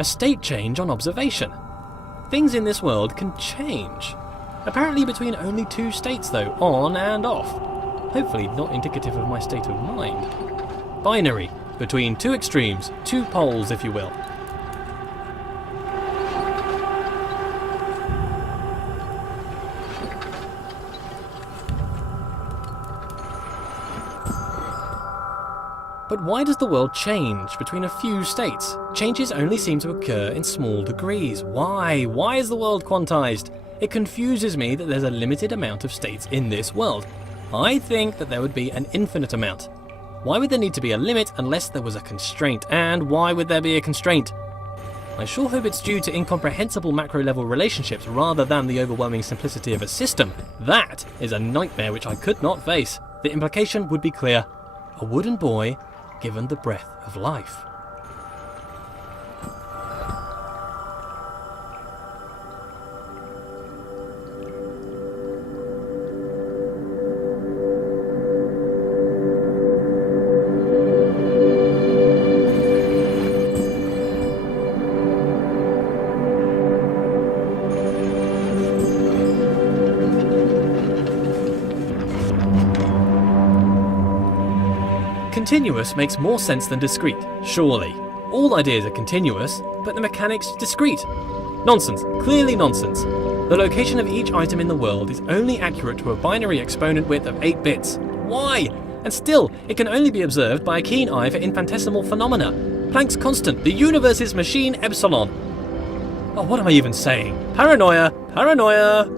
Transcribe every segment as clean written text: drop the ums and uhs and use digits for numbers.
A state change on observation. Things in this world can change. Apparently between only 2 states though, on and off. Hopefully not indicative of my state of mind. Binary, between 2 extremes, 2 poles if you will. But why does the world change between a few states? Changes only seem to occur in small degrees. Why? Why is the world quantized? It confuses me that there's a limited amount of states in this world. I think that there would be an infinite amount. Why would there need to be a limit unless there was a constraint? And why would there be a constraint? I sure hope it's due to incomprehensible macro-level relationships rather than the overwhelming simplicity of a system. That is a nightmare which I could not face. The implication would be clear. A wooden boy given the breath of life. Continuous makes more sense than discrete, surely. All ideas are continuous, but the mechanics discrete. Nonsense, clearly nonsense. The location of each item in the world is only accurate to a binary exponent width of 8 bits. Why? And still, it can only be observed by a keen eye for infinitesimal phenomena. Planck's constant, the universe's machine epsilon. Oh, what am I even saying? Paranoia, paranoia!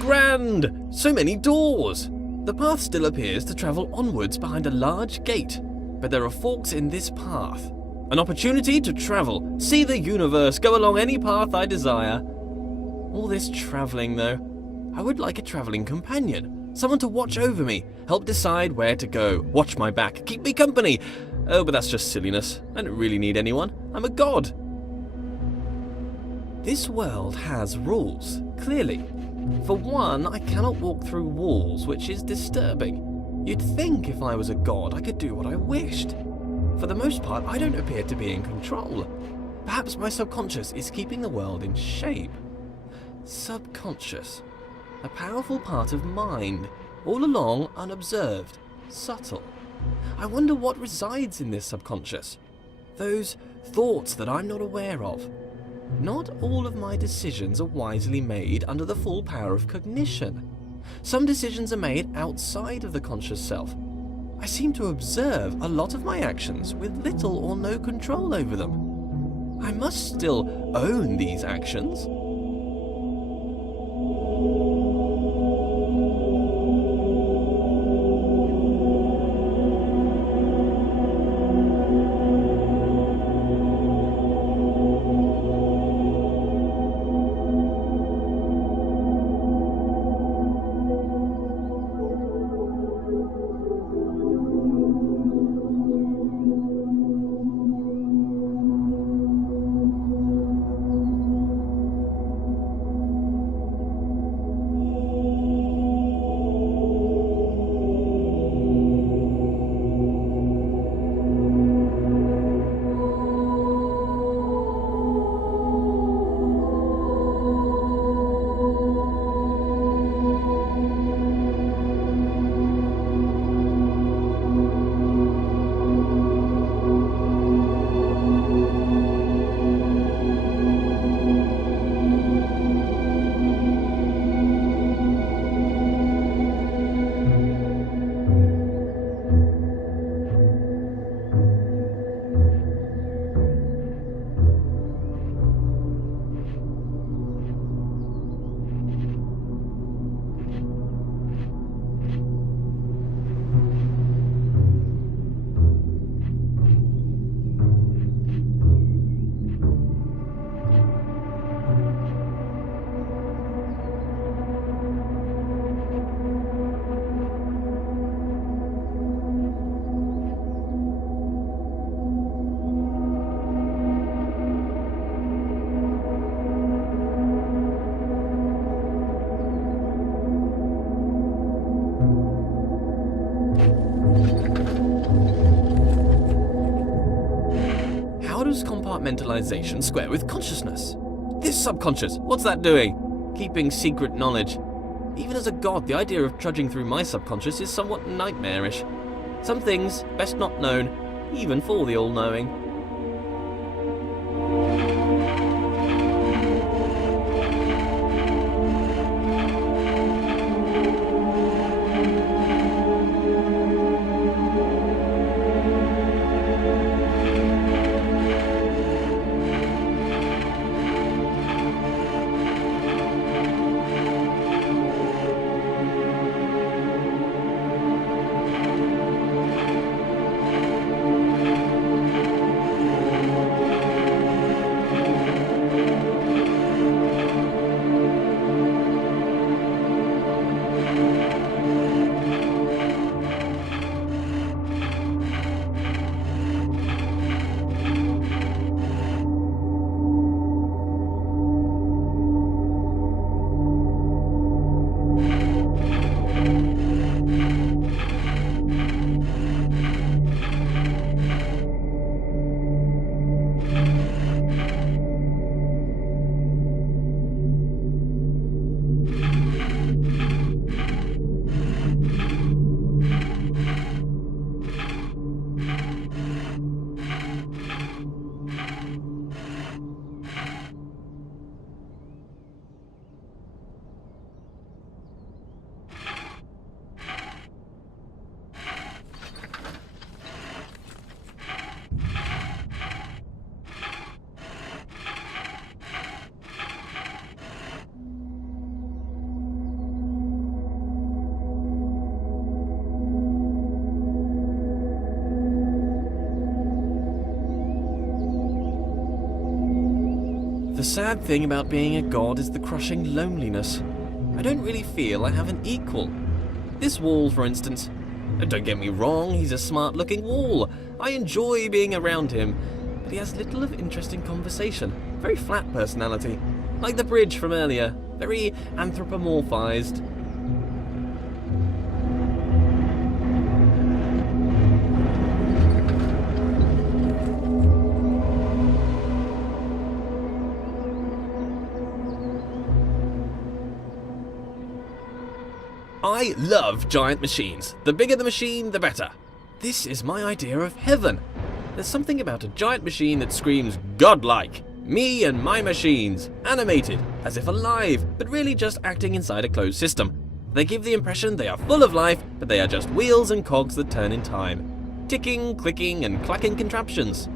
Grand! So many doors! The path still appears to travel onwards behind a large gate, but there are forks in this path. An opportunity to travel, see the universe, go along any path I desire. All this travelling though, I would like a travelling companion. Someone to watch over me, help decide where to go, watch my back, keep me company. Oh, but that's just silliness. I don't really need anyone. I'm a god. This world has rules, clearly. For one, I cannot walk through walls, which is disturbing. You'd think if I was a god, I could do what I wished. For the most part, I don't appear to be in control. Perhaps my subconscious is keeping the world in shape. Subconscious. A powerful part of mind, all along unobserved, subtle. I wonder what resides in this subconscious. Those thoughts that I'm not aware of. Not all of my decisions are wisely made under the full power of cognition. Some decisions are made outside of the conscious self. I seem to observe a lot of my actions with little or no control over them. I must still own these actions. compartmentalization square with consciousness. This subconscious, what's that doing? Keeping secret knowledge. Even as a god, the idea of trudging through my subconscious is somewhat nightmarish. Some things best not known, even for the all-knowing. The sad thing about being a god is the crushing loneliness. I don't really feel I have an equal. This wall, for instance. Don't get me wrong, he's a smart-looking wall. I enjoy being around him, but he has little of interesting conversation. Very flat personality. Like the bridge from earlier. Very anthropomorphized. I love giant machines. The bigger the machine, the better. This is my idea of heaven. There's something about a giant machine that screams godlike. Me and my machines, animated, as if alive, but really just acting inside a closed system. They give the impression they are full of life, but they are just wheels and cogs that turn in time. Ticking, clicking, and clacking contraptions.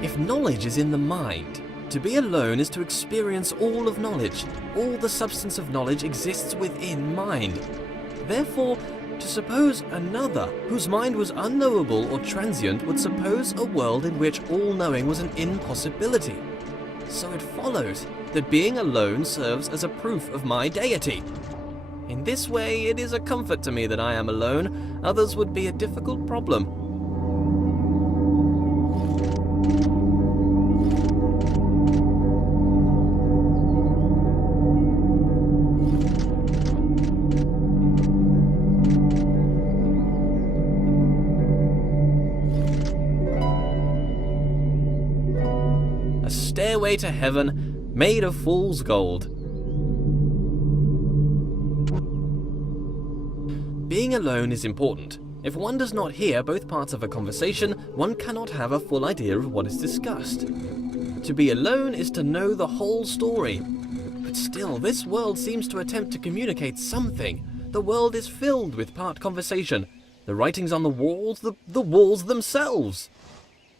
If knowledge is in the mind, to be alone is to experience all of knowledge. All the substance of knowledge exists within mind. Therefore, to suppose another, whose mind was unknowable or transient, would suppose a world in which all knowing was an impossibility. So it follows that being alone serves as a proof of my deity. In this way, it is a comfort to me that I am alone. Others would be a difficult problem. A stairway to heaven made of fool's gold. Being alone is important. If one does not hear both parts of a conversation, one cannot have a full idea of what is discussed. To be alone is to know the whole story. But still, this world seems to attempt to communicate something. The world is filled with part conversation. The writings on the walls, the walls themselves.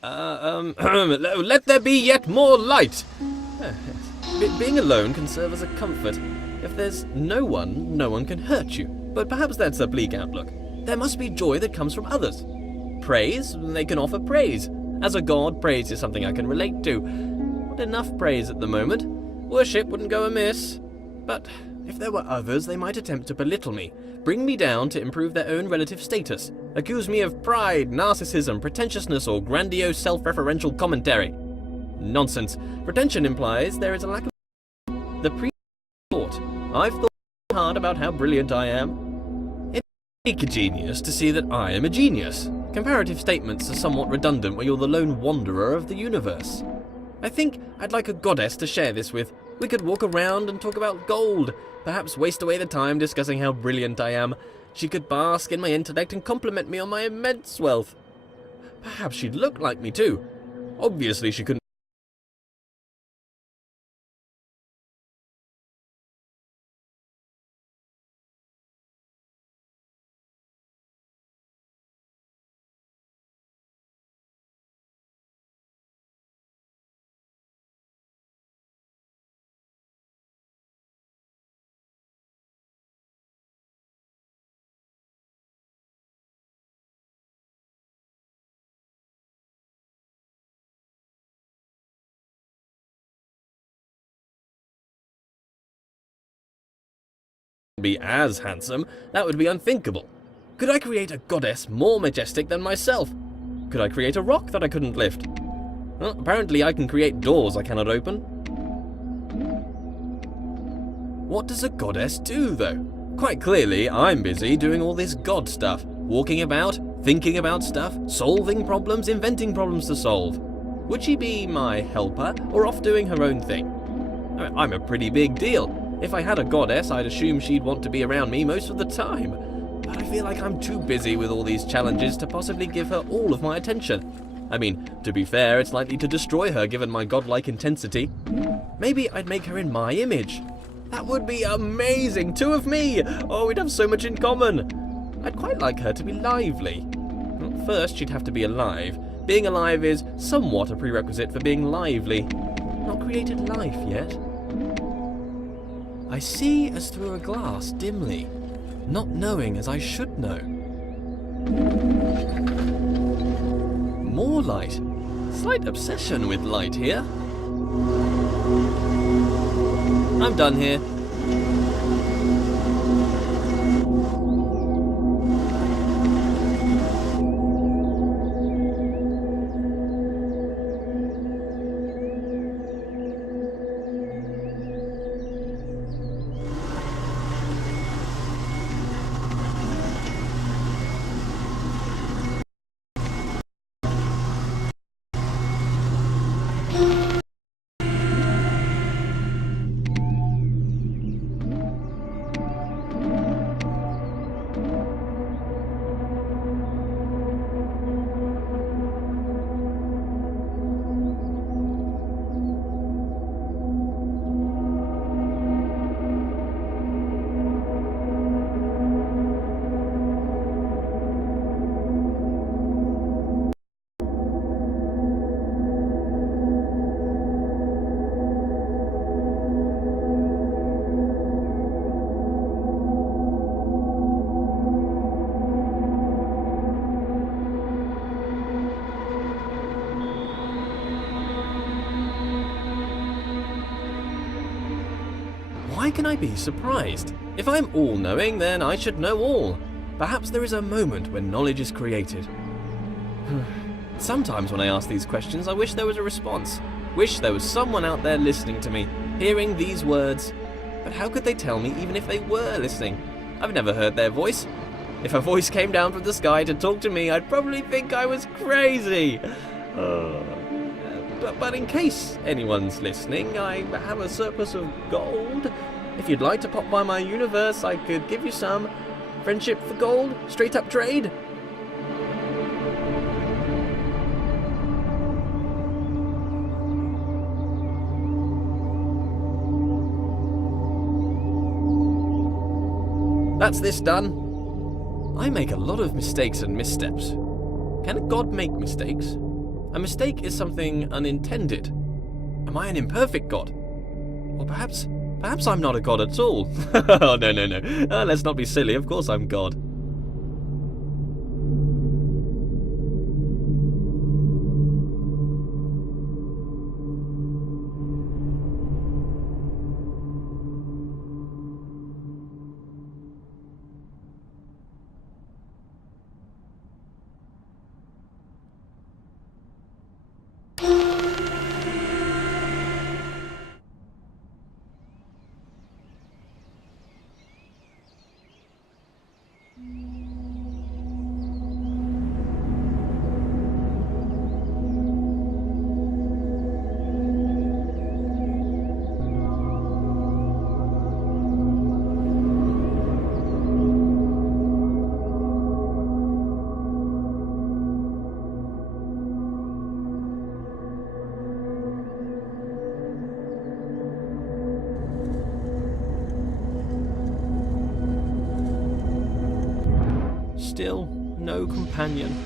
Let there be yet more light. Being alone can serve as a comfort. If there's no one can hurt you. But perhaps that's a bleak outlook. There must be joy that comes from others. Praise, they can offer praise. As a god, praise is something I can relate to. Not enough praise at the moment. Worship wouldn't go amiss. But if there were others, they might attempt to belittle me, bring me down to improve their own relative status, accuse me of pride, narcissism, pretentiousness, or grandiose self-referential commentary. Nonsense. Pretension implies there is a lack of the pre-thought. I've thought hard about how brilliant I am. It's a genius to see that I am a genius. Comparative statements are somewhat redundant when you're the lone wanderer of the universe. I think I'd like a goddess to share this with. We could walk around and talk about gold, perhaps waste away the time discussing how brilliant I am. She could bask in my intellect and compliment me on my immense wealth. Perhaps she'd look like me too. Obviously she couldn't be as handsome. That would be unthinkable. Could I create a goddess more majestic than myself? Could I create a rock that I couldn't lift? Well, apparently I can create doors I cannot open. What does a goddess do, though? Quite clearly, I'm busy doing all this god stuff. Walking about, thinking about stuff, solving problems, inventing problems to solve. Would she be my helper, or off doing her own thing? I'm a pretty big deal. If I had a goddess, I'd assume she'd want to be around me most of the time. But I feel like I'm too busy with all these challenges to possibly give her all of my attention. I mean, to be fair, it's likely to destroy her given my godlike intensity. Maybe I'd make her in my image. That would be amazing! 2 of me! Oh, we'd have so much in common! I'd quite like her to be lively. Well, first, she'd have to be alive. Being alive is somewhat a prerequisite for being lively. Not created life yet. I see as through a glass dimly, not knowing as I should know. More light. Slight obsession with light here. I'm done here. Why can I be surprised? If I'm all-knowing, then I should know all. Perhaps there is a moment when knowledge is created. Sometimes when I ask these questions, I wish there was a response. Wish there was someone out there listening to me, hearing these words. But how could they tell me even if they were listening? I've never heard their voice. If a voice came down from the sky to talk to me, I'd probably think I was crazy. But in case anyone's listening, I have a surplus of gold. If you'd like to pop by my universe, I could give you some. Friendship for gold? Straight up trade? That's this done. I make a lot of mistakes and missteps. Can a god make mistakes? A mistake is something unintended. Am I an imperfect god? Or perhaps I'm not a god at all. Oh, no. Let's not be silly. Of course I'm God. Still, no companion.